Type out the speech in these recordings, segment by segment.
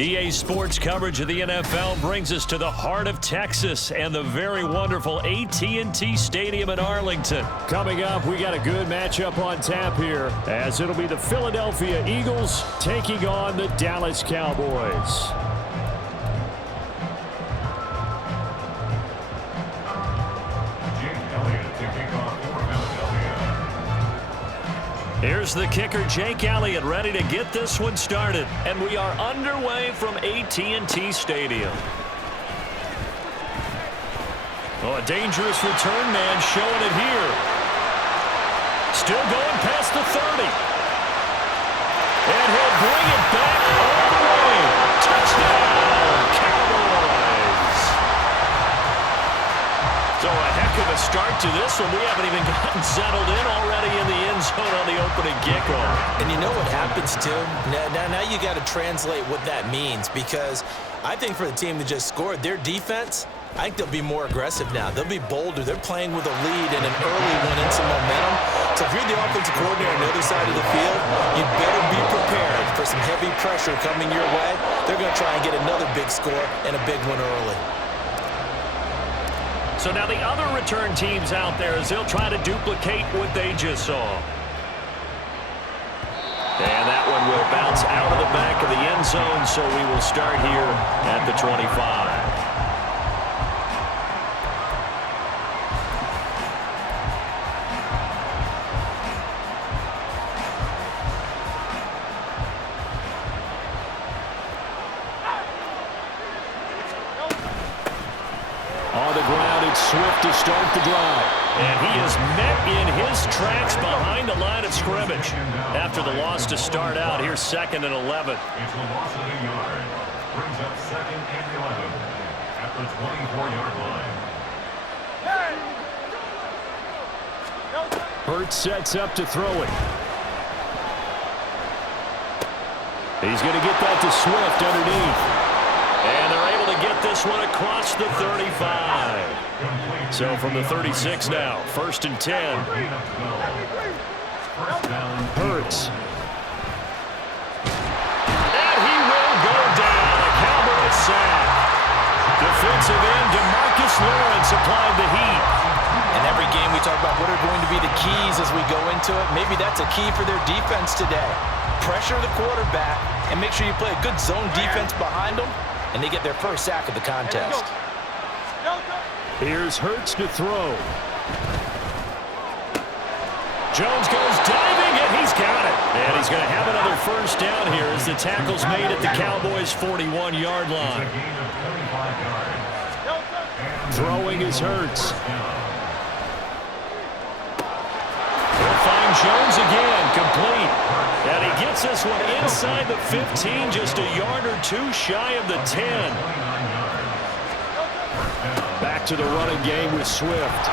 EA Sports coverage of the NFL brings us to the heart of Texas and the very wonderful AT&T Stadium in Arlington. Coming up, we got a good matchup on tap here, as it'll be the Philadelphia Eagles taking on the Dallas Cowboys. Here's the kicker, Jake Elliott, ready to get this one started. And we are underway from AT&T Stadium. Oh, a dangerous return man showing it here. Still going past the 30. And he'll bring it back all the way. Touchdown, Cowboys. So a heck of a start to this one. We haven't even gotten settled in already in the end zone on the opening kickoff. And you know what happens, too? Now you got to translate what that means, because I think for the team that just scored, their defense, I think they'll be more aggressive now. They'll be bolder. They're playing with a lead and an early one and some momentum. So if you're the offensive coordinator on the other side of the field, you better be prepared for some heavy pressure coming your way. They're going to try and get another big score and a big one early. So now the other return teams out there as they'll try to duplicate what they just saw. And that one will bounce out of the back of the end zone, so we will start here at the 25. On the ground, it's Swift to start the drive. And he is met in his tracks behind the line of scrimmage. After the loss to start out, here's 2nd and 11. It's a loss of a yard. Brings up 2nd and 11 at the 24-yard line. Hurts sets up to throw it. He's going to get that to Swift underneath. And they're able to get this one across the 35. So from the 36 now, 1st and 10. Hurts. And he will go down. A Cowboys sack. Defensive end DeMarcus Lawrence applied the heat. And every game we talk about what are going to be the keys as we go into it. Maybe that's a key for their defense today. Pressure the quarterback and make sure you play a good zone defense behind them, and they get their first sack of the contest. Here's Hurts to throw. Jones goes diving, and he's got it. And he's going to have another first down here as the tackle's made at the Cowboys' 41-yard line. Throwing is Hurts. He'll find Jones again, complete. And he gets this one inside the 15, just a yard or two shy of the 10. Back to the running game with Swift.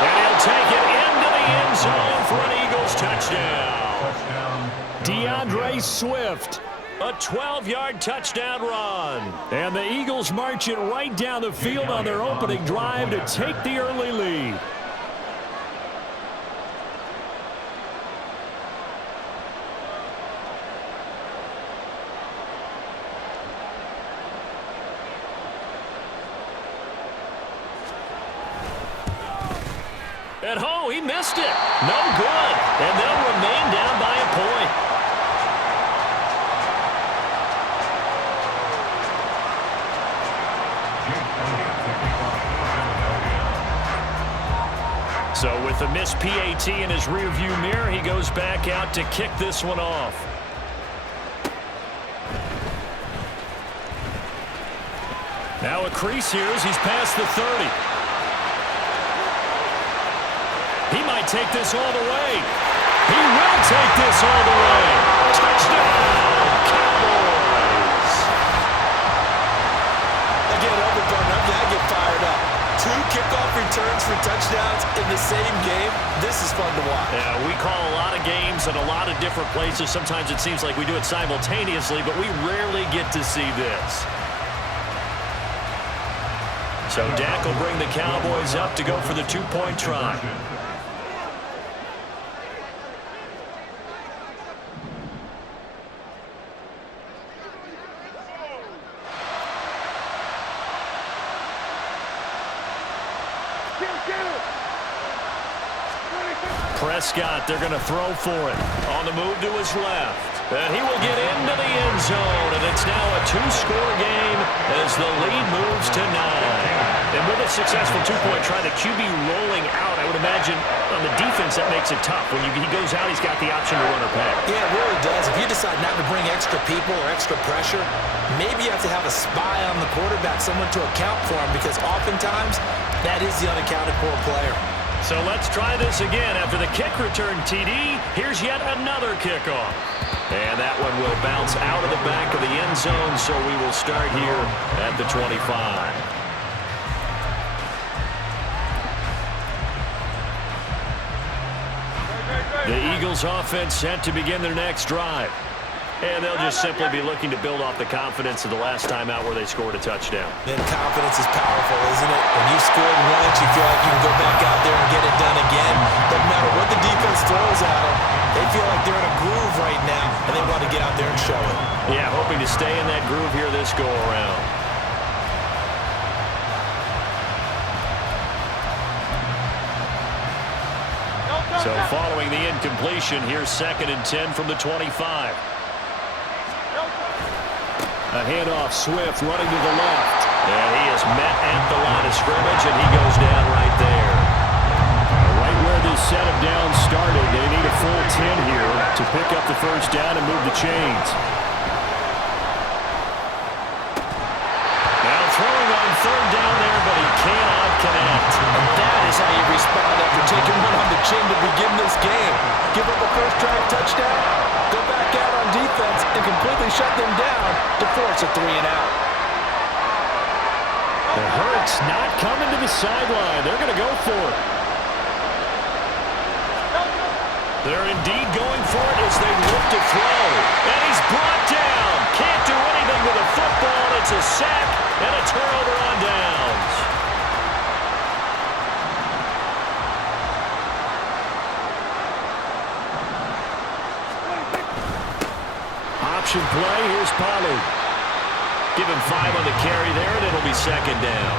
And he'll take it into the end zone for an Eagles touchdown. DeAndre Swift. A 12-yard touchdown run. And the Eagles march it right down the field on their opening drive to take the early lead. And oh, he missed it. No good. And they'll remain down by a point. So with the missed PAT in his rearview mirror, he goes back out to kick this one off. Now a crease here as he's past the 30. He might take this all the way. He will take this all the way. Touchdown, Cowboys. Again, overtime, I get fired up. 2 kickoff returns for touchdowns in the same game. This is fun to watch. Yeah, we call a lot of games at a lot of different places. Sometimes it seems like we do it simultaneously, but we rarely get to see this. So Dak will bring the Cowboys up to go for the 2-point try. Prescott, they're going to throw for it. On the move to his left. And he will get into the end zone. And it's now a two-score game as the lead moves to 9. And with a successful two-point try, the QB rolling out, I would imagine on the defense that makes it tough. When he goes out, he's got the option to run or pass. Yeah, it really does. If you decide not to bring extra people or extra pressure, maybe you have to have a spy on the quarterback, someone to account for him, because oftentimes that is the unaccounted for player. So let's try this again. After the kick return TD, here's yet another kickoff. And that one will bounce out of the back of the end zone, so we will start here at the 25. The Eagles offense set to begin their next drive. And they'll just simply be looking to build off the confidence of the last time out where they scored a touchdown. And confidence is powerful, isn't it? When you scored once, you feel like you can go back out there and get it done again. Doesn't matter what the defense throws at them. They feel like they're in a groove right now, and they want to get out there and show it. Yeah, hoping to stay in that groove here this go-around. So following the incompletion, here's 2nd and 10 from the 25. A handoff, Swift running to the left. And he is met at the line of scrimmage, and he goes down right there. Right where this set of downs started, they need a full 10 here to pick up the first down and move the chains. Now throwing on 3rd down there, but he cannot connect. And that is how you respond after taking one on the chin to begin this game. Give up a first-drive touchdown, go back out on defense, and completely shut them down to force a 3-and-out. The Hurts not coming to the sideline. They're going to go for it. They're indeed going for it as they look to throw. And he's brought down. Can't do anything with a football. It's a sack and a turnover on downs. Option play. Here's Pollard. Give him 5 on the carry there, and it'll be 2nd down.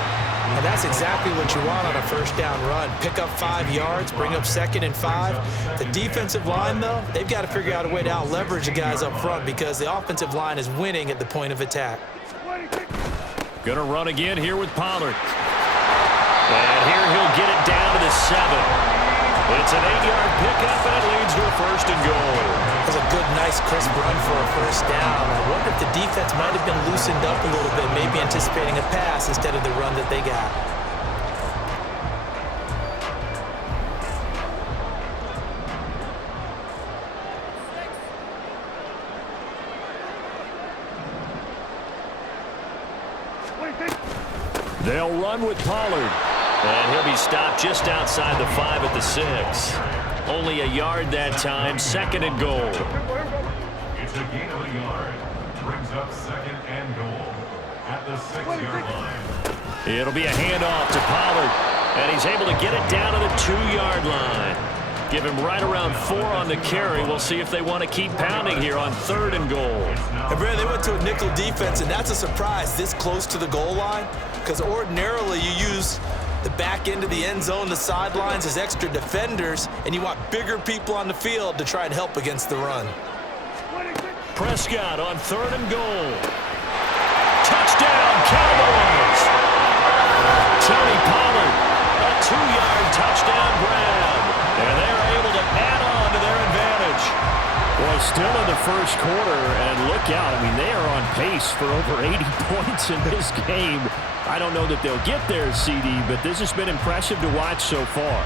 And that's exactly what you want on a first down run. Pick up 5 yards, bring up 2nd and 5. The defensive line, though, they've got to figure out a way to out-leverage the guys up front because the offensive line is winning at the point of attack. Going to run again here with Pollard. And here he'll get it down to the 7. It's an 8-yard pickup, and it leads to a 1st and goal. That's a good, nice, crisp run for a first down. I wonder if the defense might have been loosened up a little bit, maybe anticipating a pass instead of the run that they got. They'll run with Pollard. And he'll be stopped just outside the 5 at the 6. Only a yard that time, 2nd and goal. It's a gain of a yard. Brings up 2nd and goal at the 6-yard line. It'll be a handoff to Pollard. And he's able to get it down to the 2-yard line. Give him right around 4 on the carry. We'll see if they want to keep pounding here on 3rd and goal. And Brad, they went to a nickel defense, and that's a surprise this close to the goal line, because ordinarily you use the back end of the end zone, the sidelines as extra defenders, and you want bigger people on the field to try and help against the run. Prescott on 3rd and goal. Touchdown, Cowboys! Tony Pollard, a 2-yard touchdown grab. And they're able to add on to their advantage. Well, still in the first quarter, and look out. I mean, they are on pace for over 80 points in this game. I don't know that they'll get there, CD, but this has been impressive to watch so far.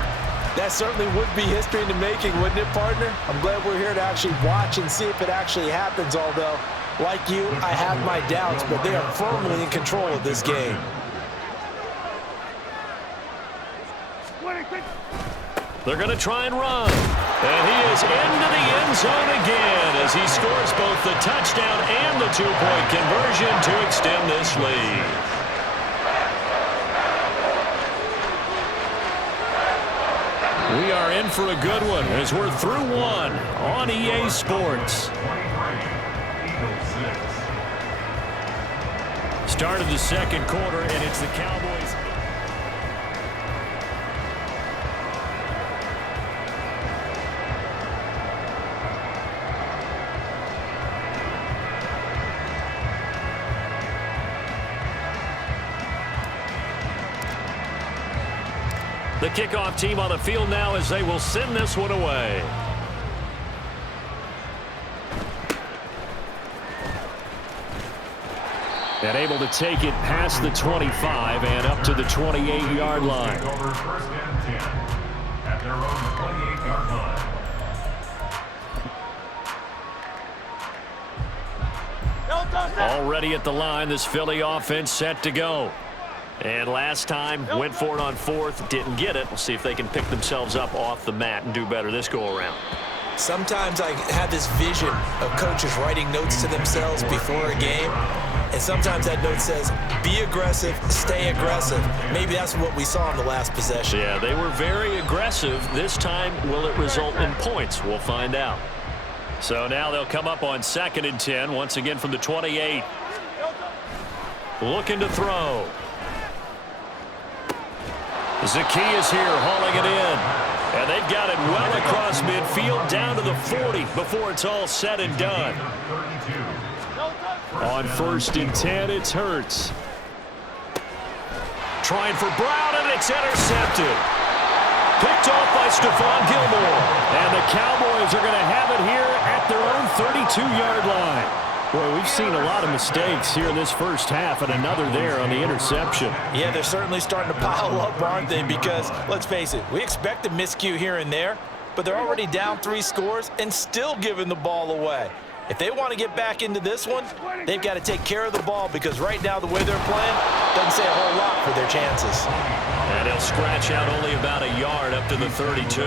That certainly would be history in the making, wouldn't it, partner? I'm glad we're here to actually watch and see if it actually happens, although, like you, I have my doubts, but they are firmly in control of this game. They're going to try and run. And he is into the end zone again as he scores both the touchdown and the 2-point conversion to extend this lead. We are in for a good one as we're through one on EA Sports. Start of the 2nd quarter, and it's the Cowboys. The kickoff team on the field now as they will send this one away. And able to take it past the 25 and up to the 28-yard line. Over first and 10 at their own 28-yard line. Already at the line, this Philly offense set to go. And last time, went for it on fourth, didn't get it. We'll see if they can pick themselves up off the mat and do better this go-around. Sometimes I have this vision of coaches writing notes to themselves before a game, and sometimes that note says, be aggressive, stay aggressive. Maybe that's what we saw in the last possession. Yeah, they were very aggressive. This time, will it result in points? We'll find out. So now they'll come up on 2nd and 10, once again from the 28. Looking to throw. Zacchaeus here hauling it in. And they've got it well across midfield down to the 40 before it's all said and done. On 1st and 10, it's Hurts. Trying for Brown, and it's intercepted. Picked off by Stephon Gilmore. And the Cowboys are going to have it here at their own 32-yard line. Boy, we've seen a lot of mistakes here in this first half, and another there on the interception. Yeah, they're certainly starting to pile up, aren't they? Because, let's face it, we expect a miscue here and there, but they're already down 3 scores and still giving the ball away. If they want to get back into this one, they've got to take care of the ball, because right now the way they're playing doesn't say a whole lot for their chances. And he'll scratch out only about a yard up to the 32.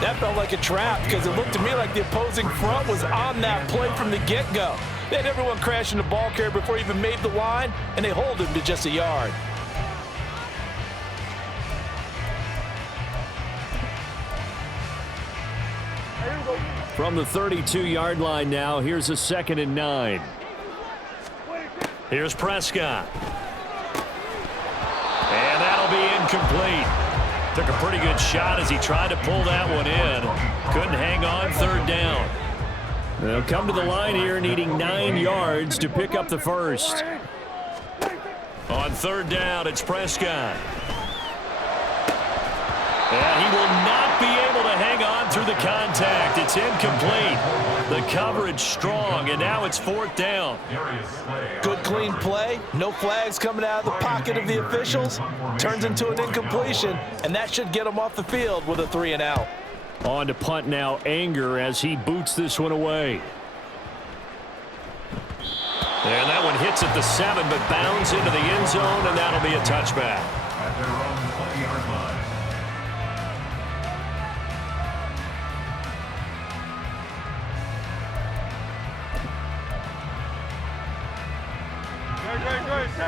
That felt like a trap, because it looked to me like the opposing front was on that play from the get-go. They had everyone crashing the ball carrier before he even made the line, and they hold him to just a yard. From the 32-yard line now, here's a 2nd and 9. Here's Prescott. And that'll be incomplete. Took a pretty good shot as he tried to pull that one in. Couldn't hang on 3rd down. They'll come to the line here needing 9 yards to pick up the first. On 3rd down, it's Prescott. And he will not be able to hang on through the contact. It's incomplete. The coverage strong, and now it's 4th down. Good clean play. No flags coming out of the pocket of the officials. Turns into an incompletion, and that should get him off the field with a 3 and out. On to punt now, Anger, as he boots this one away. And that one hits at the 7, but bounds into the end zone, and that'll be a touchback. At their own 20-yard line.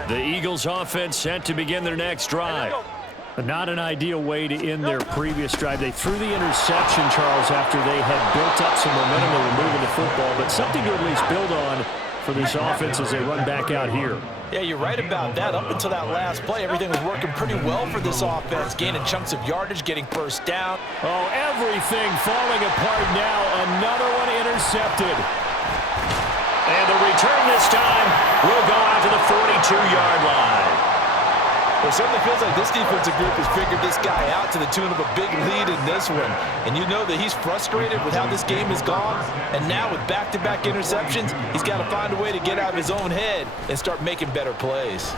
The Eagles offense set to begin their next drive. Not an ideal way to end their previous drive. They threw the interception, Charles, after they had built up some momentum. They were moving the football, but something to at least build on for this offense as they run back out here. Yeah, you're right about that. Up until that last play, everything was working pretty well for this offense, gaining chunks of yardage, getting first down. Oh, everything falling apart now. Another one intercepted. And the return this time will go out to the 42-yard line. Well, it certainly feels like this defensive group has figured this guy out to the tune of a big lead in this one. And you know that he's frustrated with how this game has gone. And now with back-to-back interceptions, he's got to find a way to get out of his own head and start making better plays.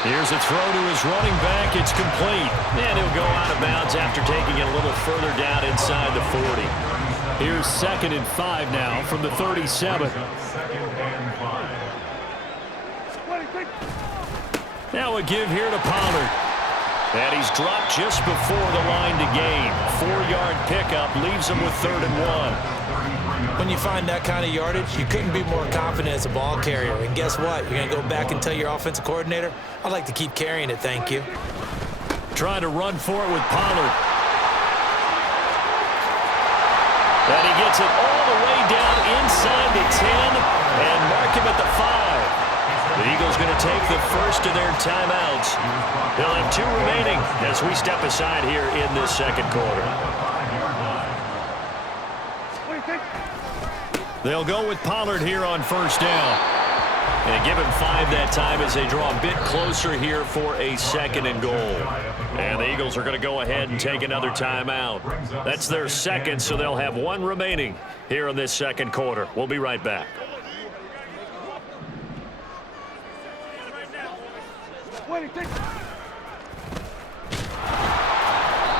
Here's a throw to his running back. It's complete. And he'll go out of bounds after taking it a little further down inside the 40. Here's 2nd and 5 now from the 37. Now a give here to Pollard. And he's dropped just before the line to gain. 4-yard pickup leaves him with 3rd and 1. When you find that kind of yardage, you couldn't be more confident as a ball carrier. And guess what? You're going to go back and tell your offensive coordinator, I'd like to keep carrying it, thank you. Trying to run for it with Pollard. And he gets it all the way down inside the 10 and mark him at the 5. The Eagles going to take the first of their timeouts. They'll have 2 remaining as we step aside here in this 2nd quarter. They'll go with Pollard here on 1st down. And give him 5 that time as they draw a bit closer here for a 2nd and goal. And the Eagles are going to go ahead and take another timeout. That's their 2nd, so they'll have 1 remaining here in this 2nd quarter. We'll be right back.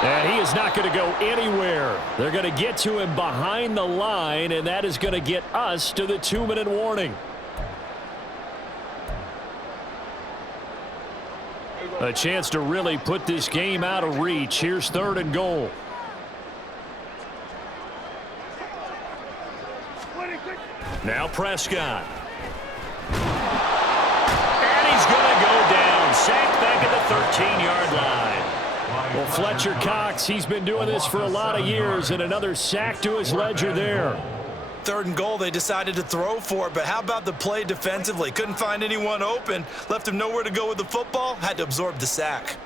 And he is not going to go anywhere. They're going to get to him behind the line, and that is going to get us to the 2-minute warning. A chance to really put this game out of reach. Here's 3rd and goal. Now Prescott. And he's going to go down. Sacked back at the 13-yard line. Well, Fletcher Cox, he's been doing this for a lot of years, and another sack to his ledger there. 3rd and goal, they decided to throw for it, but how about the play defensively? Couldn't find anyone open, left him nowhere to go with the football, had to absorb the sack.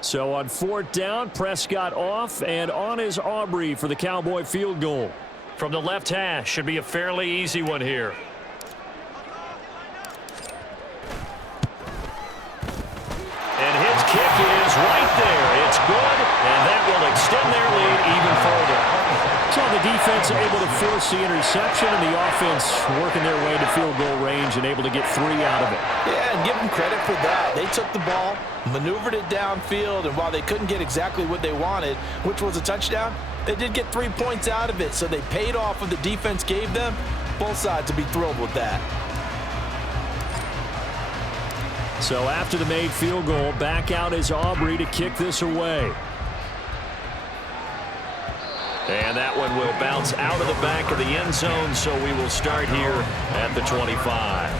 So on 4th down, Prescott off, and on is Aubrey for the Cowboy field goal. From the left hash, should be a fairly easy one here. And his kick is right there. It's good, and that will extend their lead even further. So the defense able to force the interception, and the offense working their way to field goal range and able to get 3 out of it. Yeah, and give them credit for that. They took the ball, maneuvered it downfield, and while they couldn't get exactly what they wanted, which was a touchdown, they did get 3 points out of it, so they paid off what the defense gave them. Both sides to be thrilled with that. So after the made field goal, back out is Aubrey to kick this away. And that one will bounce out of the back of the end zone, so we will start here at the 25.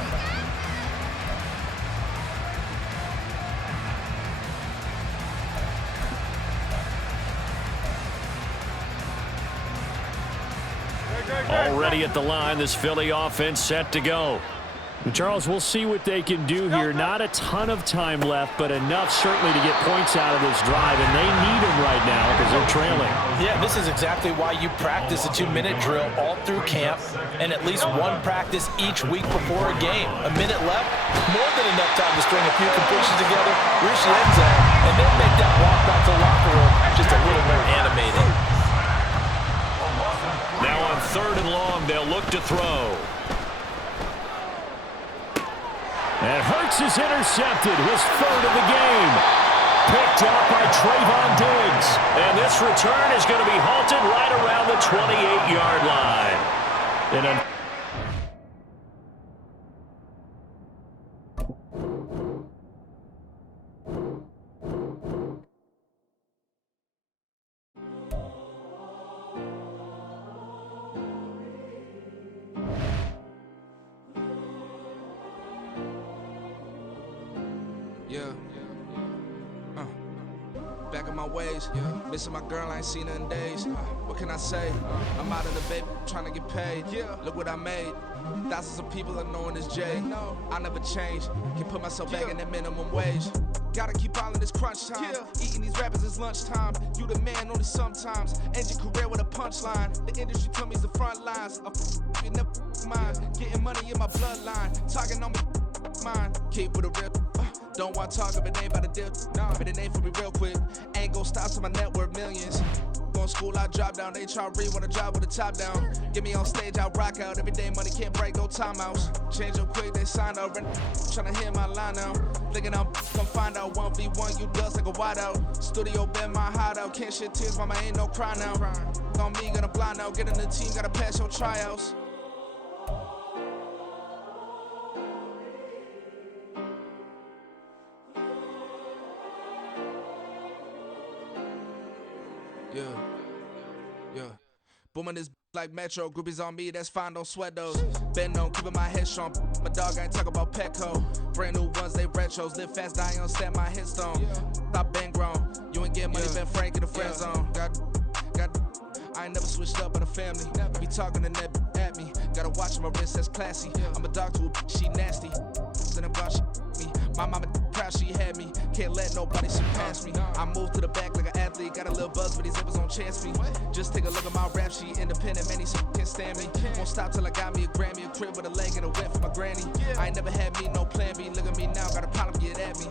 Already at the line, this Philly offense set to go. Charles, we'll see what they can do here. Not a ton of time left, but enough certainly to get points out of this drive, and they need them right now because they're trailing. Yeah, this is exactly why you practice a 2-minute drill all through camp and at least 1 practice each week before a game. A minute left, more than enough time to string a few completions together, reach the end zone, and then make that walk back to the locker room just a little more animated. Now on 3rd and long, they'll look to throw. And Hurts is intercepted, his 3rd of the game. Picked up by Trayvon Diggs. And this return is going to be halted right around the 28-yard line. Back in my ways, missing my girl, I ain't seen her in days. What can I say? I'm out of the baby, trying to get paid. Look what I made. Thousands of people are knowing this Jay. I never change. Can put myself back in that minimum wage. Gotta keep all in this crunch time. Eating these rappers is lunchtime. You the man only sometimes. End your career with a punchline. The industry told me it's the front lines. You never mind. Getting money in my bloodline. Talking on me, mine. Keep with a real. Don't want to talk if it ain't about a deal. But it ain't for me real quick. Ain't gon' stop till my net worth millions. Going school, I drop down. They try to read when I drive with the top down. Get me on stage, I rock out. Every day money can't break, no timeouts. Change up quick, they sign up. Tryna hear my line now. Thinking I'm come find out 1v1, you dust like a wideout. Studio been my hideout. Can't shed tears, mama ain't no cry now. On me, gonna blind out. Get in the team, gotta pass your tryouts. Yeah. Booming this like Metro, groupies on me, that's fine, don't sweat those. Been on, keeping my head strong. My dog ain't talk about Petco. Brand new ones, they retros. Live fast, die on set, my headstone. Stop been grown. You ain't getting money, been frank in the friend zone. Got. I ain't never switched up on the family. Be talking to that at me. Gotta watch my wrist, that's classy. I'm a dog to a she nasty. Send a she me. My mama proud she had me. Can't let nobody surpass me. I moved to the back like an athlete. Got a little buzz for these zippers on chance me. Just take a look at my rap sheet. Independent, man, these can't stand me. Won't stop till I got me a Grammy. A crib with a leg and a whip for my granny. I ain't never had me no plan B. Look at me now, got a problem, get at me.